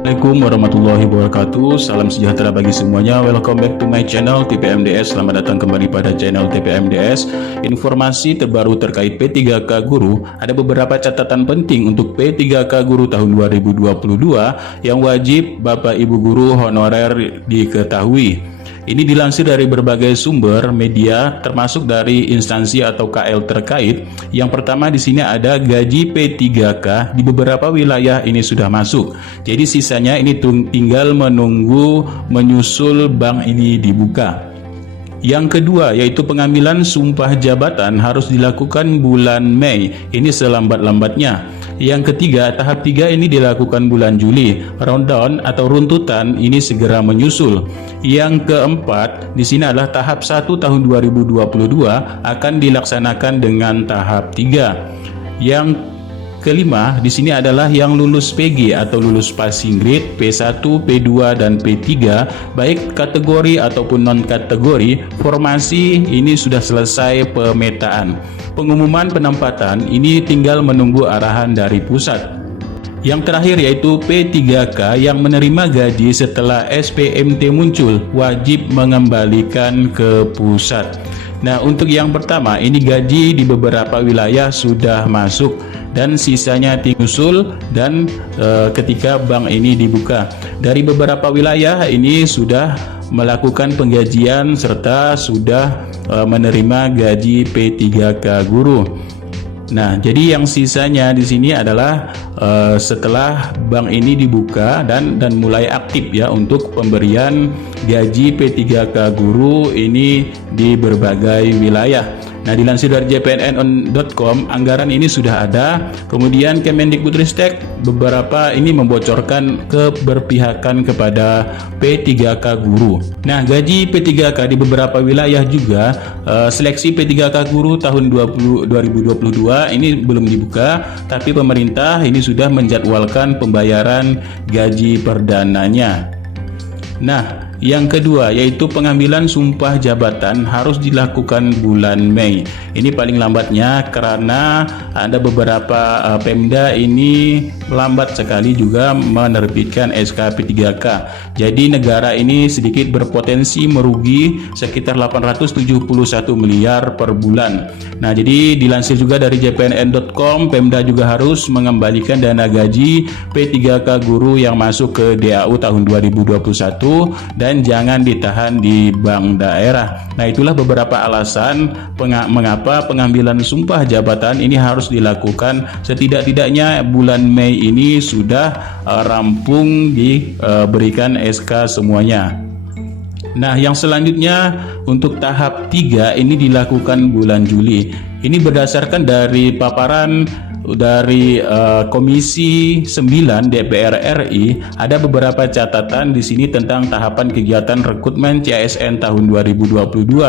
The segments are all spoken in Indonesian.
Assalamualaikum warahmatullahi wabarakatuh. Salam sejahtera bagi semuanya. Welcome back to my channel TPMDS. Selamat datang kembali pada channel TPMDS. Informasi terbaru terkait P3K Guru. Ada beberapa catatan penting untuk P3K Guru tahun 2022 yang wajib Bapak Ibu guru honorer diketahui. Ini dilansir dari berbagai sumber media, termasuk dari instansi atau KL terkait. Yang pertama di sini ada gaji P3K di beberapa wilayah ini sudah masuk. Jadi sisanya ini tinggal menunggu menyusul bank ini dibuka. Yang kedua yaitu pengambilan sumpah jabatan harus dilakukan bulan Mei, ini selambat-lambatnya. Yang ketiga, tahap 3 ini dilakukan bulan Juli. Rundown atau runtutan ini segera menyusul. Yang keempat, di sini adalah tahap 1 tahun 2022 akan dilaksanakan dengan tahap 3. Yang kelima, di sini adalah yang lulus PG atau lulus passing grade P1, P2 dan P3, baik kategori ataupun non kategori, formasi ini sudah selesai pemetaan. Pengumuman penempatan ini tinggal menunggu arahan dari pusat. Yang terakhir yaitu P3K yang menerima gaji setelah SPMT muncul wajib mengembalikan ke pusat. Nah, untuk yang pertama ini gaji di beberapa wilayah sudah masuk dan sisanya tinggal dan ketika bank ini dibuka. Dari beberapa wilayah ini sudah melakukan penggajian serta sudah menerima gaji P3K guru. Nah, jadi yang sisanya di sini adalah setelah bank ini dibuka dan mulai aktif ya untuk pemberian gaji P3K guru ini di berbagai wilayah. Nah, dilansir dari jpnn.com, anggaran ini sudah ada. Kemudian Kemendikbudristek beberapa ini membocorkan keberpihakan kepada P3K guru. Nah, gaji P3K di beberapa wilayah juga seleksi P3K guru tahun 2022 ini belum dibuka, tapi pemerintah ini sudah menjadwalkan pembayaran gaji perdananya. Nah, yang kedua yaitu pengambilan sumpah jabatan harus dilakukan bulan Mei. Ini paling lambatnya karena ada beberapa Pemda ini lambat sekali juga menerbitkan SK P3K. Jadi negara ini sedikit berpotensi merugi sekitar 871 miliar per bulan. Nah, jadi dilansir juga dari jpnn.com, Pemda juga harus mengembalikan dana gaji P3K guru yang masuk ke DAU tahun 2021 dan jangan ditahan di bank daerah. Nah, itulah beberapa alasan mengapa pengambilan sumpah jabatan ini harus dilakukan setidak-tidaknya bulan Mei ini sudah rampung diberikan SK semuanya. Nah, yang selanjutnya untuk tahap 3 ini dilakukan bulan Juli. Ini berdasarkan dari paparan dari Komisi 9 DPR RI, ada beberapa catatan di sini tentang tahapan kegiatan rekrutmen CASN tahun 2022.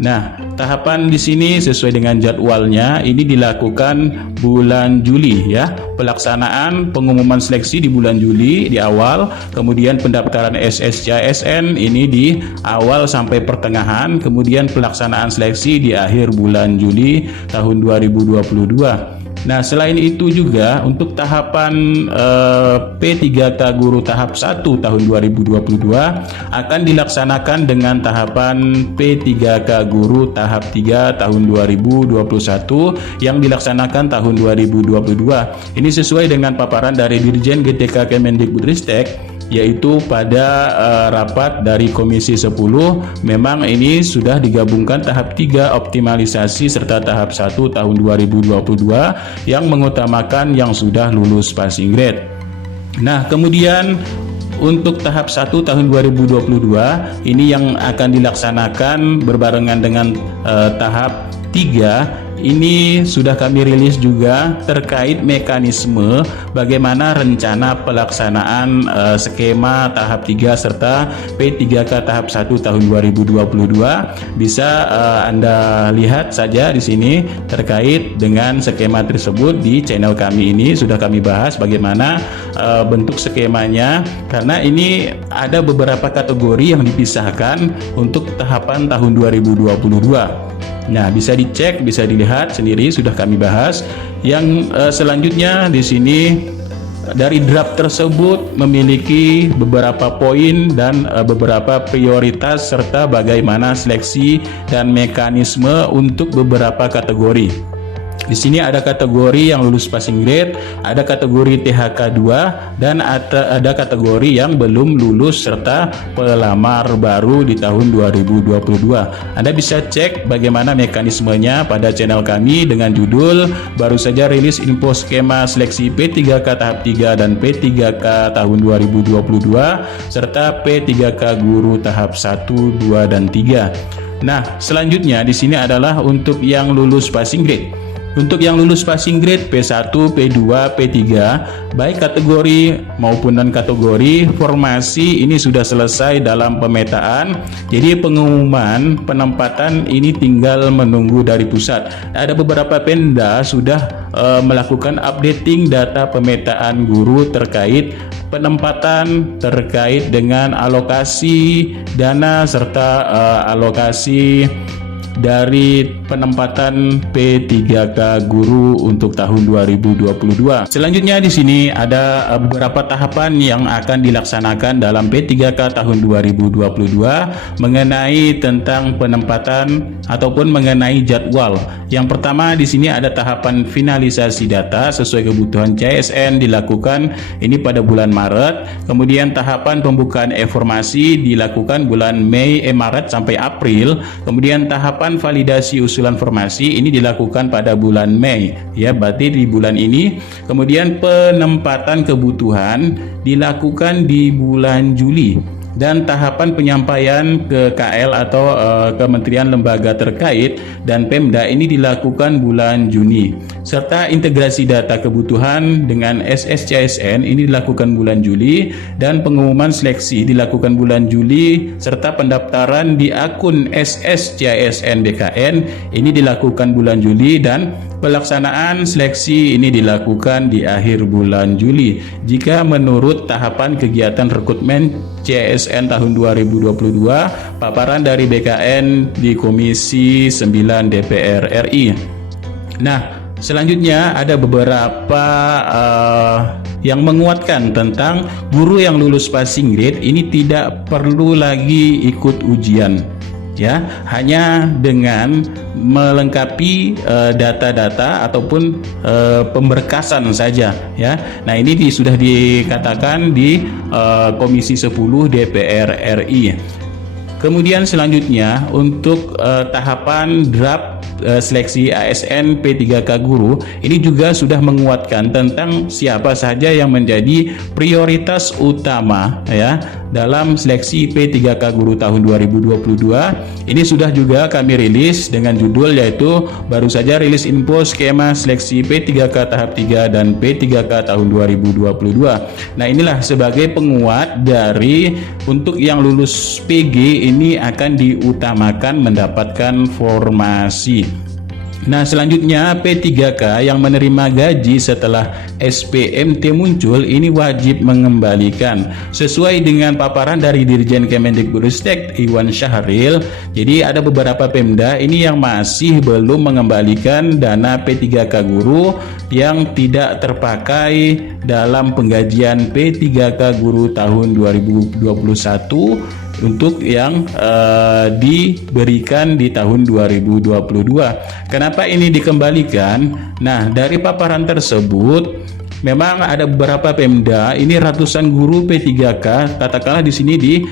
Nah, tahapan di sini sesuai dengan jadwalnya ini dilakukan bulan Juli ya. Pelaksanaan pengumuman seleksi di bulan Juli di awal, kemudian pendaftaran SSCASN ini di awal sampai pertengahan, kemudian pelaksanaan seleksi di akhir bulan Juli tahun 2022. Nah, selain itu juga untuk tahapan P3K guru tahap 1 tahun 2022 akan dilaksanakan dengan tahapan P3K guru tahap 3 tahun 2021 yang dilaksanakan tahun 2022. Ini sesuai dengan paparan dari Dirjen GTK Kemendikbudristek, yaitu pada rapat dari Komisi 10 memang ini sudah digabungkan tahap 3 optimalisasi serta tahap 1 tahun 2022 yang mengutamakan yang sudah lulus passing grade. Nah, kemudian untuk tahap 1 tahun 2022 ini yang akan dilaksanakan berbarengan dengan tahap 3 ini sudah kami rilis juga terkait mekanisme bagaimana rencana pelaksanaan skema tahap 3 serta P3K tahap 1 tahun 2022. Bisa Anda lihat saja di sini terkait dengan skema tersebut di channel kami ini sudah kami bahas bagaimana bentuk skemanya, karena ini ada beberapa kategori yang dipisahkan untuk tahapan tahun 2022. Nah, bisa dicek, bisa dilihat sendiri, sudah kami bahas. Yang selanjutnya di sini dari draft tersebut memiliki beberapa poin dan beberapa prioritas serta bagaimana seleksi dan mekanisme untuk beberapa kategori. Di sini ada kategori yang lulus passing grade, ada kategori THK 2, dan ada kategori yang belum lulus serta pelamar baru di tahun 2022. Anda bisa cek bagaimana mekanismenya pada channel kami dengan judul baru saja rilis info skema seleksi P3K tahap 3 dan P3K tahun 2022 serta P3K guru tahap 1, 2, dan 3. Nah, selanjutnya di sini adalah untuk yang lulus passing grade. Untuk yang lulus passing grade P1, P2, P3, baik kategori maupun non-kategori formasi ini sudah selesai dalam pemetaan. Jadi pengumuman penempatan ini tinggal menunggu dari pusat. Ada beberapa Pemda sudah melakukan updating data pemetaan guru terkait penempatan terkait dengan alokasi dana serta alokasi dari penempatan P3K guru untuk tahun 2022. Selanjutnya di sini ada beberapa tahapan yang akan dilaksanakan dalam P3K tahun 2022 mengenai tentang penempatan ataupun mengenai jadwal. Yang pertama di sini ada tahapan finalisasi data sesuai kebutuhan CSN dilakukan ini pada bulan Maret. Kemudian tahapan pembukaan informasi dilakukan bulan Maret sampai April. Kemudian tahapan validasi usulan formasi ini dilakukan pada bulan Mei, ya, berarti di bulan ini. Kemudian penempatan kebutuhan dilakukan di bulan Juli, dan tahapan penyampaian ke KL atau kementerian lembaga terkait dan Pemda ini dilakukan bulan Juni, serta integrasi data kebutuhan dengan SSCSN ini dilakukan bulan Juli, dan pengumuman seleksi dilakukan bulan Juli, serta pendaftaran di akun SSCSN BKN ini dilakukan bulan Juli, dan pelaksanaan seleksi ini dilakukan di akhir bulan Juli jika menurut tahapan kegiatan rekrutmen CSN tahun 2022 paparan dari BKN di Komisi 9 DPR RI. Nah, selanjutnya ada beberapa yang menguatkan tentang guru yang lulus passing grade ini tidak perlu lagi ikut ujian, ya, hanya dengan melengkapi data-data ataupun pemberkasan saja, ya. Nah, ini sudah dikatakan di Komisi 10 DPR RI. Kemudian selanjutnya untuk tahapan draft seleksi ASN P3K guru ini juga sudah menguatkan tentang siapa saja yang menjadi prioritas utama, ya, dalam seleksi P3K guru tahun 2022. Ini sudah juga kami rilis dengan judul yaitu baru saja rilis info skema seleksi P3K tahap 3 dan P3K tahun 2022. Nah, inilah sebagai penguat dari untuk yang lulus PG ini akan diutamakan mendapatkan formasi. Nah, selanjutnya P3K yang menerima gaji setelah SPMT muncul ini wajib mengembalikan sesuai dengan paparan dari Dirjen Kemendikbudristek Iwan Syahril. Jadi ada beberapa Pemda ini yang masih belum mengembalikan dana P3K guru yang tidak terpakai dalam penggajian P3K guru tahun 2021 untuk yang diberikan di tahun 2022. Kenapa ini dikembalikan? Nah, dari paparan tersebut memang ada beberapa Pemda ini ratusan guru P3K, katakanlah di sini di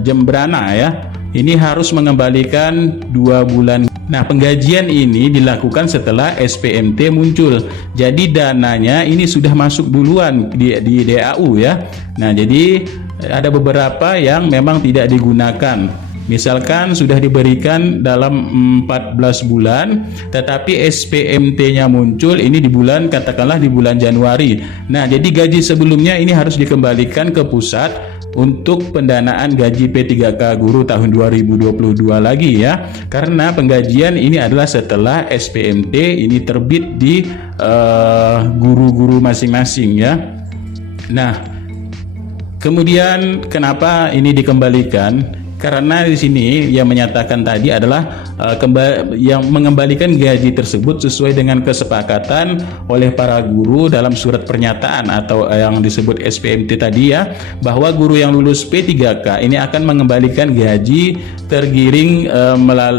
Jembrana, ya, ini harus mengembalikan 2 bulan. Nah, penggajian ini dilakukan setelah SPMT muncul. Jadi dananya ini sudah masuk duluan di DAU, ya. Nah, jadi ada beberapa yang memang tidak digunakan. Misalkan sudah diberikan dalam 14 bulan, tetapi SPMT-nya muncul ini di bulan, katakanlah di bulan Januari. Nah, jadi gaji sebelumnya ini harus dikembalikan ke pusat untuk pendanaan gaji P3K guru tahun 2022 lagi, ya. Karena penggajian ini adalah setelah SPMT ini terbit di guru-guru masing-masing, ya. Nah, kemudian kenapa ini dikembalikan? Karena di sini yang menyatakan tadi adalah yang mengembalikan gaji tersebut sesuai dengan kesepakatan oleh para guru dalam surat pernyataan atau yang disebut SPMT tadi ya, bahwa guru yang lulus P3K ini akan mengembalikan gaji tergiring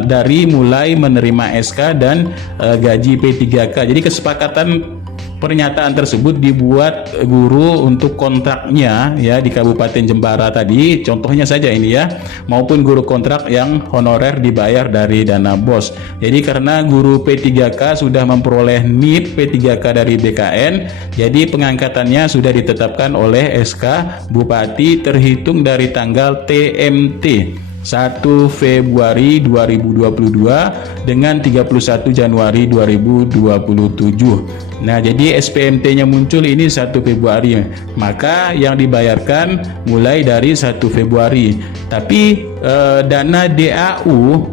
dari mulai menerima SK dan gaji P3K. Jadi kesepakatan pernyataan tersebut dibuat guru untuk kontraknya ya di Kabupaten Jembara tadi, contohnya saja ini ya, maupun guru kontrak yang honorer dibayar dari dana BOS. Jadi karena guru P3K sudah memperoleh NIP P3K dari BKN, jadi pengangkatannya sudah ditetapkan oleh SK Bupati terhitung dari tanggal TMT 1 Februari 2022 dengan 31 Januari 2027. Nah, jadi SPMT-nya muncul ini 1 Februari. Maka yang dibayarkan mulai dari 1 Februari. Tapi dana DAU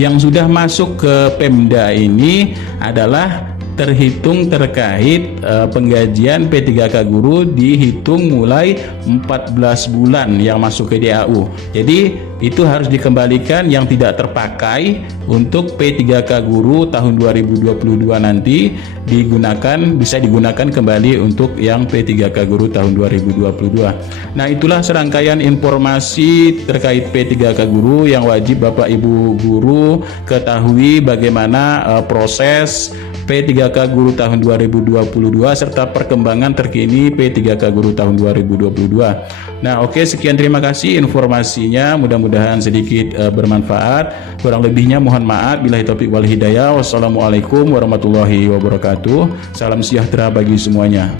yang sudah masuk ke Pemda ini adalah terhitung terkait penggajian P3K guru dihitung mulai 14 bulan yang masuk ke DAU. Jadi itu harus dikembalikan yang tidak terpakai untuk P3K guru tahun 2022 nanti bisa digunakan kembali untuk yang P3K guru tahun 2022. Nah, itulah serangkaian informasi terkait P3K guru yang wajib Bapak Ibu guru ketahui bagaimana proses P3K guru tahun 2022 serta perkembangan terkini P3K guru tahun 2022. Nah, oke, sekian, terima kasih informasinya, mudah-mudahan sedikit bermanfaat. Kurang lebihnya mohon maaf. Billahi taufiq wal hidayah. Wassalamualaikum warahmatullahi wabarakatuh. Salam sejahtera bagi semuanya.